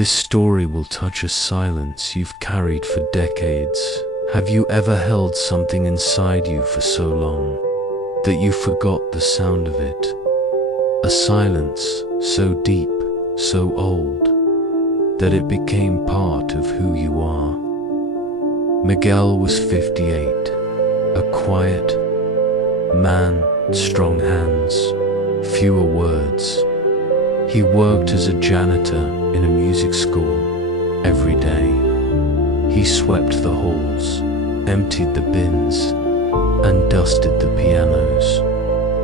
This story will touch a silence you've carried for decades. Have you ever held something inside you for so long that you forgot the sound of it? A silence so deep, so old, that it became part of who you are. Miguel was 58, a quiet man, strong hands, fewer words. He worked as a janitor in a music school every day. He swept the halls, emptied the bins, and dusted the pianos.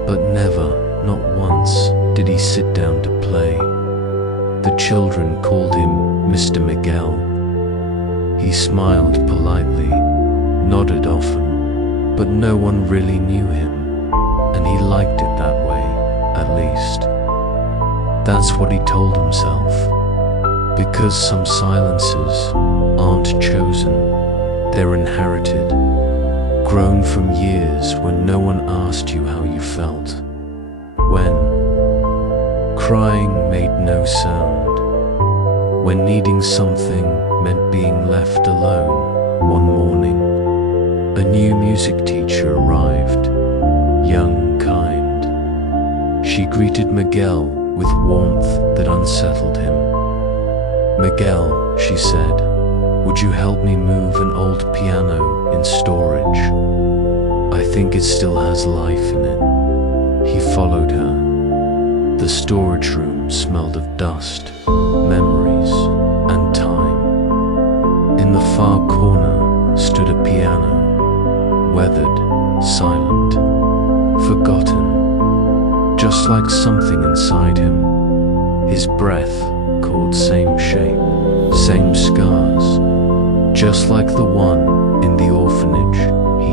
But never, not once, did he sit down to play. The children called him Mr. Miguel. He smiled politely, nodded often, but no one really knew him, and he liked it that way, at least. That's what he told himself, because some silences aren't chosen, they're inherited, grown from years when no one asked you how you felt, when crying made no sound, when needing something meant being left alone. One morning, a new music teacher arrived, young, kind. She greeted Miguel with warmth that unsettled him. "Miguel," she said, "would you help me move an old piano in storage? I think it still has life in it." He followed her. The storage room smelled of dust, memories, and time. In the far corner stood a piano, weathered, silent, forgotten, just like something inside him. His breath called same shape, same scars, just like the one in the orphanage he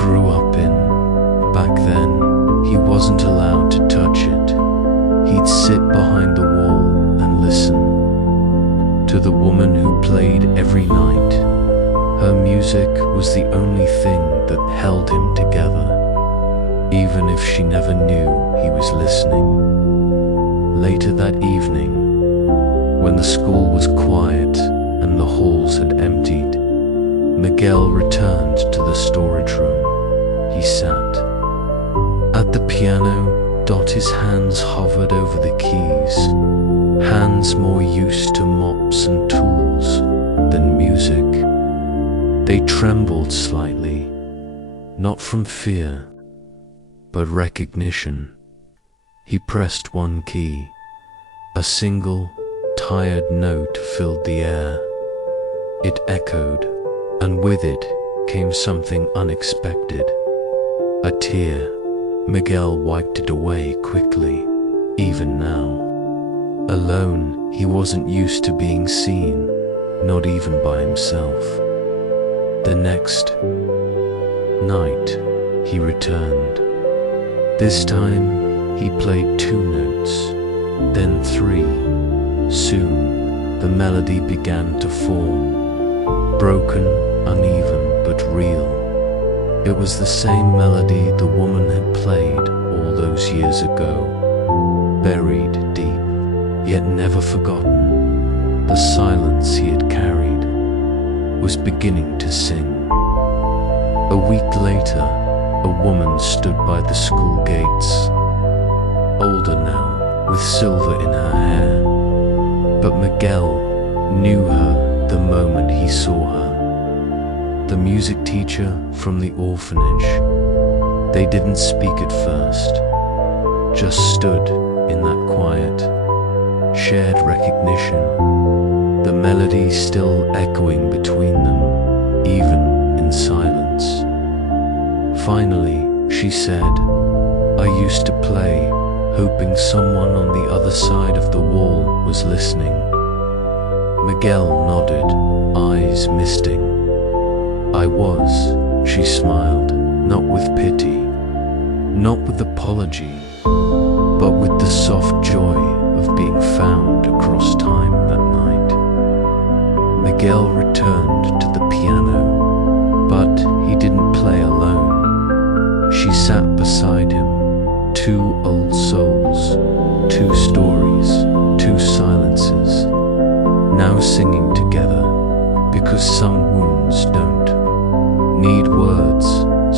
grew up in. Back then, he wasn't allowed to touch it. He'd sit behind the wall and listen to the woman who played every night. Her music was the only thing that held him together, even if she never knew he was listening. Later that evening, when the school was quiet and the halls had emptied, Miguel returned to the storage room. He sat at the piano. His hands hovered over the keys, hands more used to mops and tools than music. They trembled slightly, not from fear, but recognition. He pressed one key. A single, tired note filled the air. It echoed, and with it came something unexpected. A tear. Miguel wiped it away quickly. Even now, alone, he wasn't used to being seen, not even by himself. The next night, he returned. This time, he played 2 notes, then 3. Soon, the melody began to form, broken, uneven, but real. It was the same melody the woman had played all those years ago, buried deep, yet never forgotten. The silence he had carried was beginning to sing. A week later, a woman stood by the school gates, older now, with silver in her hair. But Miguel knew her the moment he saw her. The music teacher from the orphanage. They didn't speak at first, just stood in that quiet, shared recognition, the melody still echoing between them, even in silence. Finally, she said, "I used to play, hoping someone on the other side of the wall was listening." Miguel nodded, eyes misting. "I was," she smiled, not with pity, not with apology, but with the soft joy of being found across time that night. Miguel returned to the piano, but he didn't play alone. She sat beside him, 2 old souls, 2 stories, 2 silences. now singing together, because some wounds don't need words,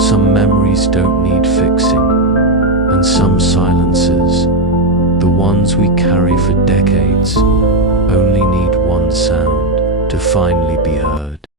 some memories don't need fixing, and some silences, the ones we carry for decades, only need one sound to finally be heard.